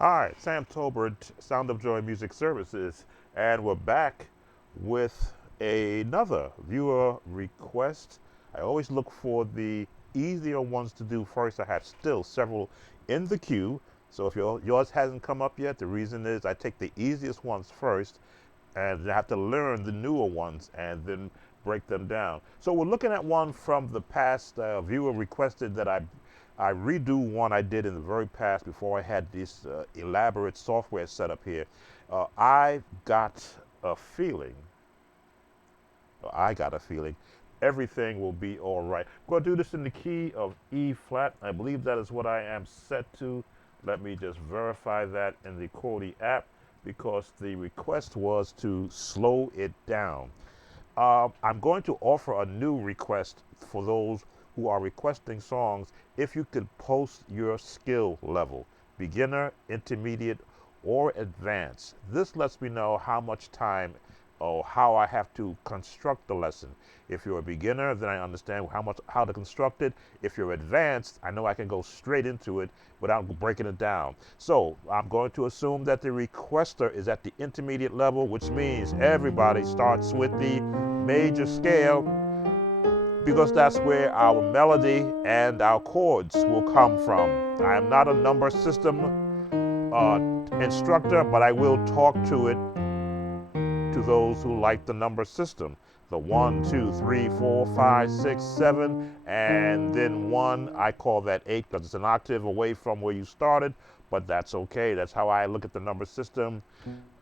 Hi, Sam Tolbert, Sound of Joy Music Services, and we're back with another viewer request. I always look for the easier ones to do first. I have still several in the queue, so if yours hasn't come up yet, the reason is I take the easiest ones first, and I have to learn the newer ones and then break them down. So we're looking at one from the past. Viewer requested that I redo one I did in the very past before I had this elaborate software set up here. I got a feeling, I got a feeling everything will be all right. I'm going to do this in the key of E flat. I believe that is what I am set to. Let me just verify that in the Chord app because the request was to slow it down. I'm going to offer a new request for those who are requesting songs. If you could post your skill level, beginner, intermediate, or advanced. This lets me know how much time or how I have to construct the lesson. If you're a beginner, then I understand how to construct it. If you're advanced, I know I can go straight into it without breaking it down. So I'm going to assume that the requester is at the intermediate level, which means everybody starts with the major scale because that's where our melody and our chords will come from. I am not a number system uh, instructor, but I will talk to it to those who like the number system. The 1, 2, 3, 4, 5, 6, 7, and then 1, I call that 8 because it's an octave away from where you started, but that's okay. That's how I look at the number system.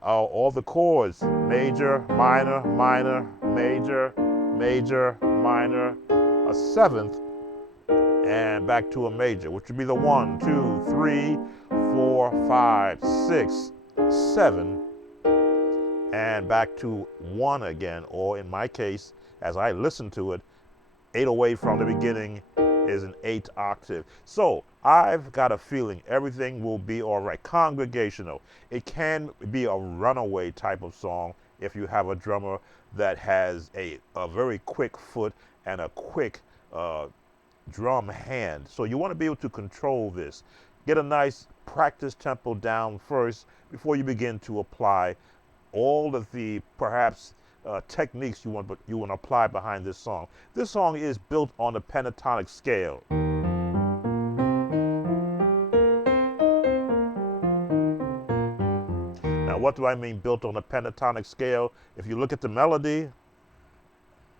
All the chords, major, minor, minor, major, major, minor, a seventh, and back to a major, which would be the 1, 2, 3, 4, 5, 6, 7, and back to 1 again, or in my case, as I listen to it, 8 away from the beginning is an 8 octave. So I've got a feeling everything will be all right. Congregational. It can be a runaway type of song if you have a drummer that has a very quick foot and a quick drum hand. So you want to be able to control this. Get a nice practice tempo down first before you begin to apply all of the perhaps techniques you want to apply behind this song. This song is built on the pentatonic scale. Now, what do I mean built on the pentatonic scale? If you look at the melody,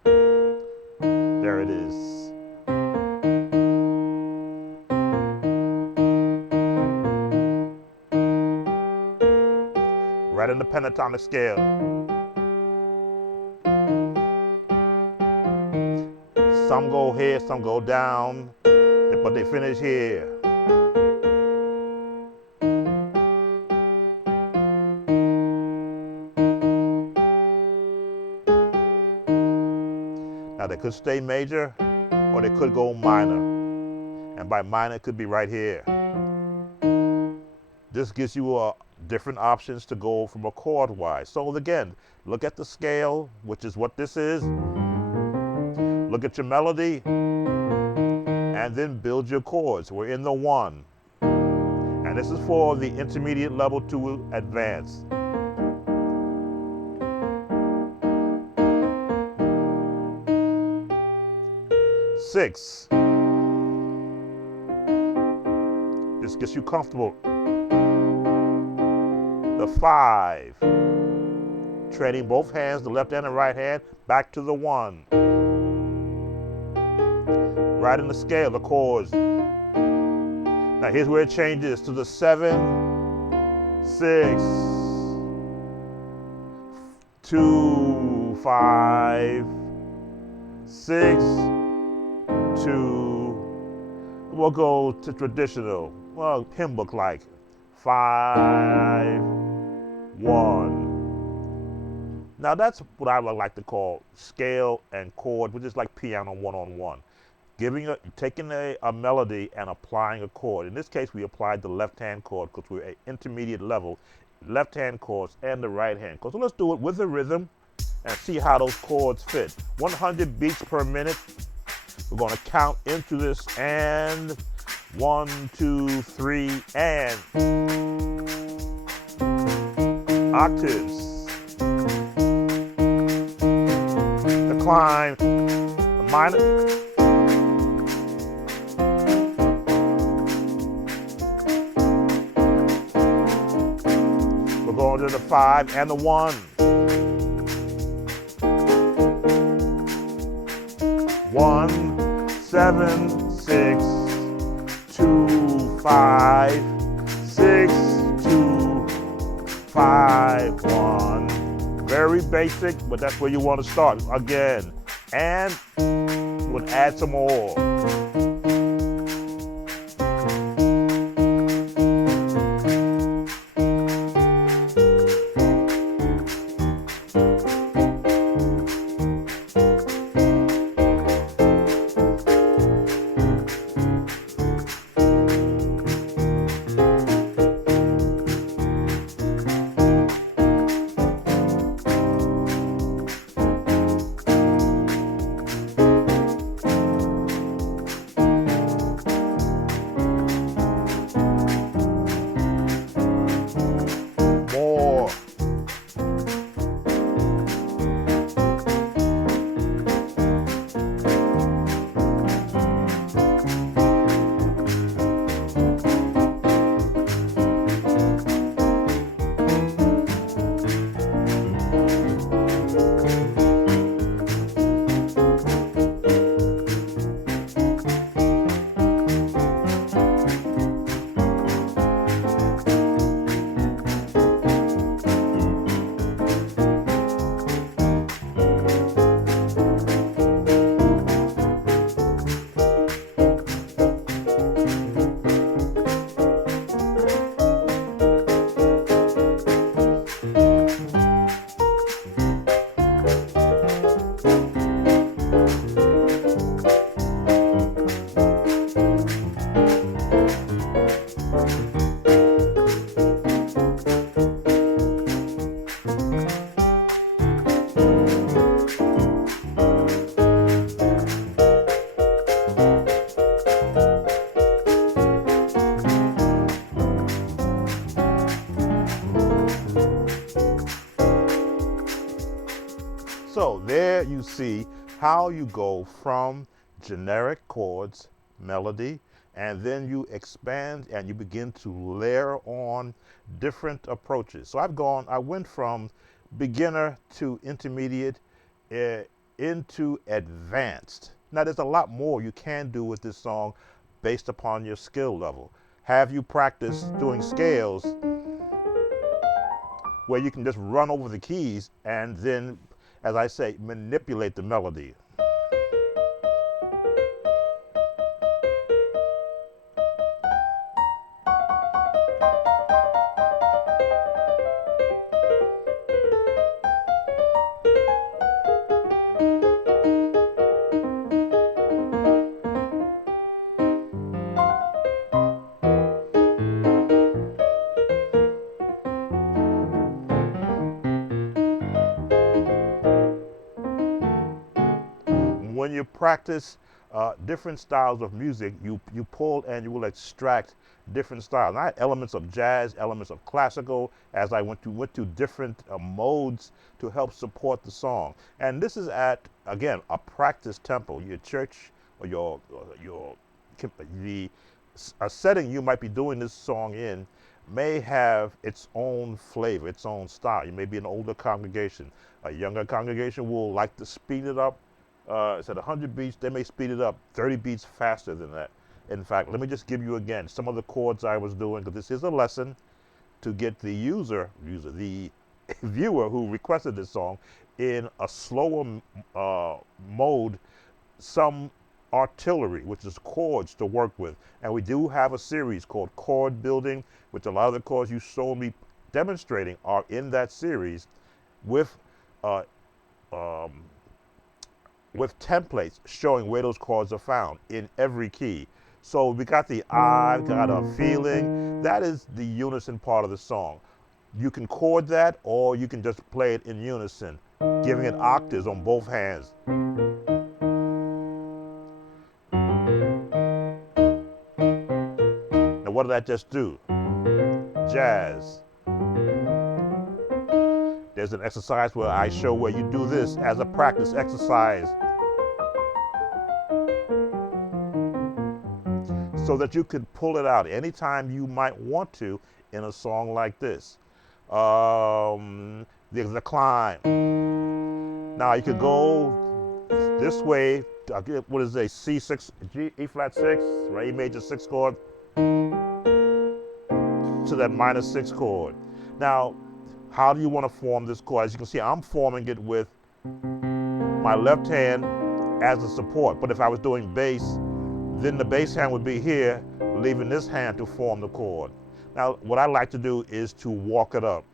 there it is. Right in the pentatonic scale. Some go here, some go down, but they finish here. Now they could stay major or they could go minor. And by minor it could be right here. This gives you different options to go from a chord wise. So again, look at the scale, which is what this is. Look at your melody, and then build your chords. We're in the 1. And this is for the intermediate level to advanced. Six. This gets you comfortable. The 5. Treading both hands, the left hand and right hand, back to the 1. Right in the scale, the chords. Now here's where it changes to the 7, 6, 2, 5, 6, 2. We'll go to traditional, well, hymn book like 5, 1. Now that's what I would like to call scale and chord, which is like piano one-on-one. Taking a melody and applying a chord. In this case, we applied the left-hand chord because we're at intermediate level, left-hand chords and the right-hand chords. So let's do it with the rhythm and see how those chords fit. 100 beats per minute. We're going to count into this and 1, 2, 3, and octaves, decline, minor, we're going to the 5 and the 1. 1, 7, 6, 2, 5, 6, 2, 5, 1. Very basic, but that's where you want to start. Again, and we'll add some more. More. So there you see how you go from generic chords, melody, and then you expand and you begin to layer on different approaches. So I went from beginner to intermediate into advanced. Now there's a lot more you can do with this song based upon your skill level. Have you practiced doing scales where you can just run over the keys and then, as I say, manipulate the melody. When you practice different styles of music, you pull and you will extract different styles. I had elements of jazz, elements of classical, as I went to different modes to help support the song. And this is at, again, a practice tempo. Your church or a setting you might be doing this song in may have its own flavor, its own style. You may be an older congregation. A younger congregation will like to speed it up. It's at 100 beats, they may speed it up 30 beats faster than that. In fact, let me just give you again some of the chords I was doing, because this is a lesson to get the the viewer who requested this song in a slower mode, some artillery, which is chords to work with. And we do have a series called Chord Building, which a lot of the chords you showed me demonstrating are in that series with templates showing where those chords are found in every key. So we got the I've got a feeling. That is the unison part of the song. You can chord that, or you can just play it in unison, giving it octaves on both hands. Now what did that just do? Jazz. There's an exercise where I show where you do this as a practice exercise so that you can pull it out anytime you might want to in a song like this. There's a climb. Now you could go this way. What is a C6, E flat 6, right? E major 6 chord to that minor 6 chord. Now, how do you want to form this chord? As you can see, I'm forming it with my left hand as a support. But if I was doing bass, then the bass hand would be here, leaving this hand to form the chord. Now, what I like to do is to walk it up.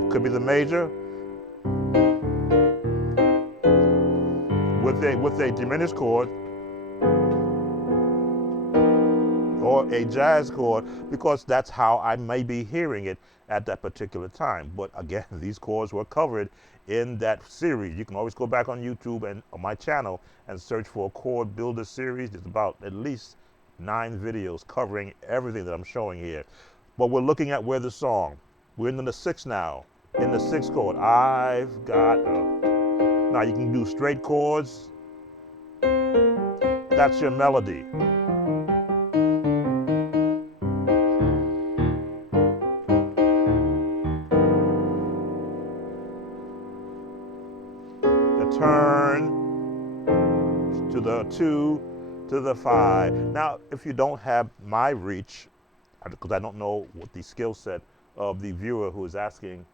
It could be the major with a diminished chord or a jazz chord, because that's how I may be hearing it at that particular time. But again, these chords were covered in that series. You can always go back on YouTube and on my channel and search for a chord builder series. There's about at least 9 videos covering everything that I'm showing here. But we're looking at where the song. We're in the 6 now. In the 6 chord, I've got a. Now you can do straight chords. That's your melody. The turn to the 2 to the 5. Now, if you don't have my reach, because I don't know what the skill set of the viewer who is asking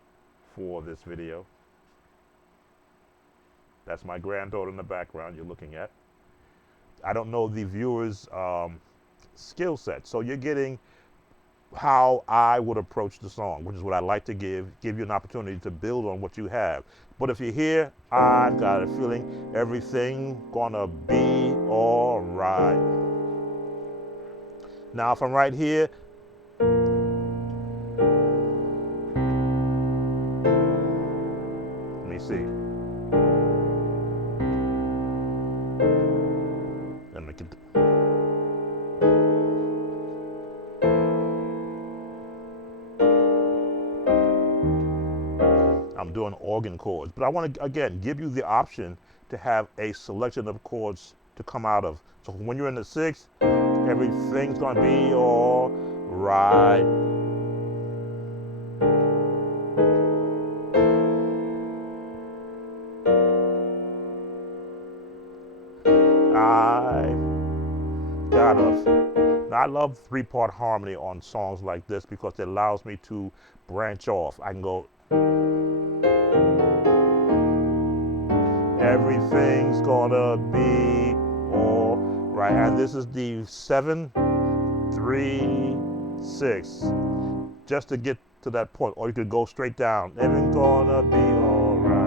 for this video. That's my granddaughter in the background you're looking at. I don't know the viewer's skill set. So you're getting how I would approach the song, which is what I like to give you an opportunity to build on what you have. But if you're here, I've got a feeling everything gonna be all right. Now, if I'm right here, let me see. I'm doing organ chords, but I want to again give you the option to have a selection of chords to come out of. So when you're in the 6, everything's gonna be all right. I love 3-part harmony on songs like this because it allows me to branch off. I can go, everything's gonna be all right. And this is the 7, 3, 6, just to get to that point. Or you could go straight down. Everything's gonna be all right.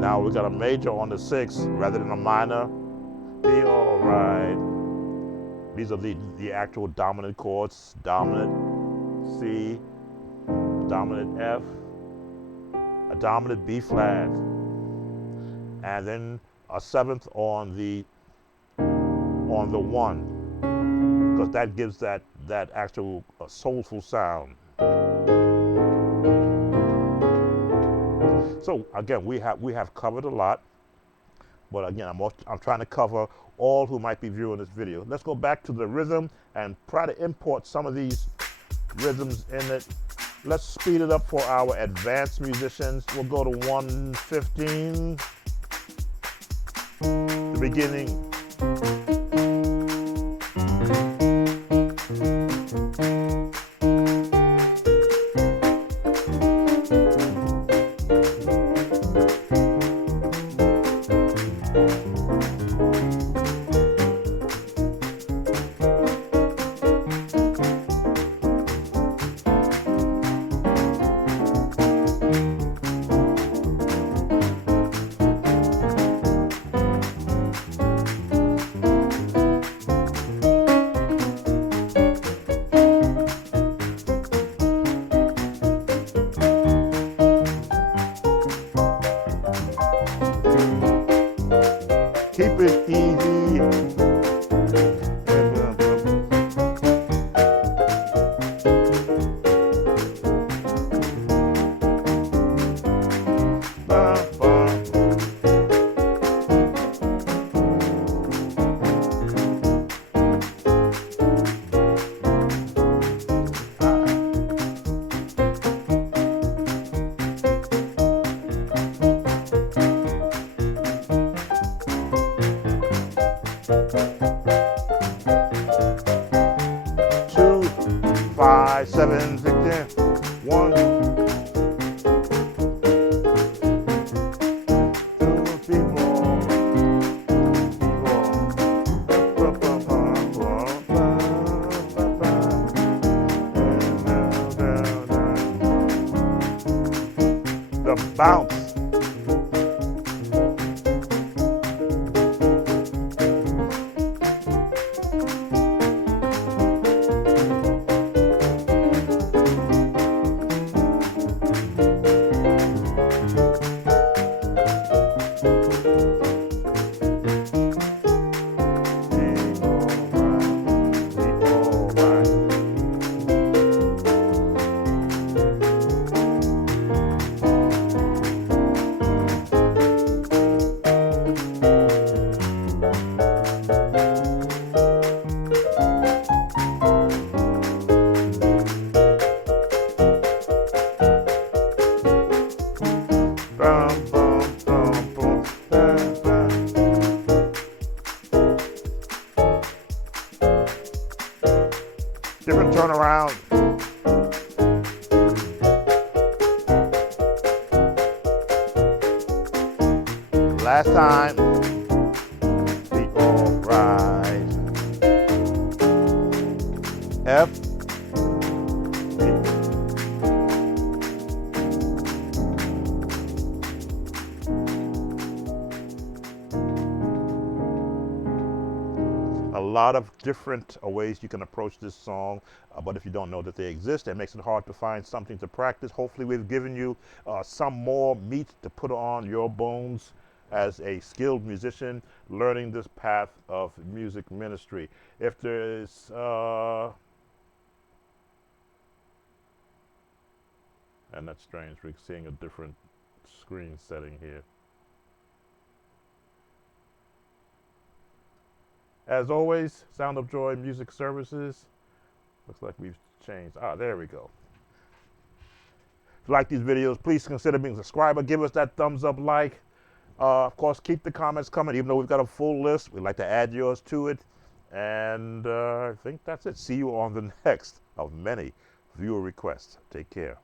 Now we got a major on the 6 rather than a minor. Be all right. These are the actual dominant chords. Dominant C, dominant F, a dominant B flat, and then a 7th on the 1, because that gives that actual soulful sound. So again, we have covered a lot, but again, I'm trying to cover all who might be viewing this video. Let's go back to the rhythm and try to import some of these rhythms in it. Let's speed it up for our advanced musicians. We'll go to 115, the beginning. 5, 7, 6, 10. 1, 2, 3, 4. The bounce. Different turnaround. Last time. Be alright. F. A lot of different ways you can approach this song, but if you don't know that they exist, it makes it hard to find something to practice. Hopefully we've given you some more meat to put on your bones as a skilled musician learning this path of music ministry. If there's and that's strange, we're seeing a different screen setting here. As always, Sound of Joy Music Services. Looks like we've changed. There we go. If you like these videos, please consider being a subscriber. Give us that thumbs up like. Of course, keep the comments coming. Even though we've got a full list, we'd like to add yours to it. And I think that's it. See you on the next of many viewer requests. Take care.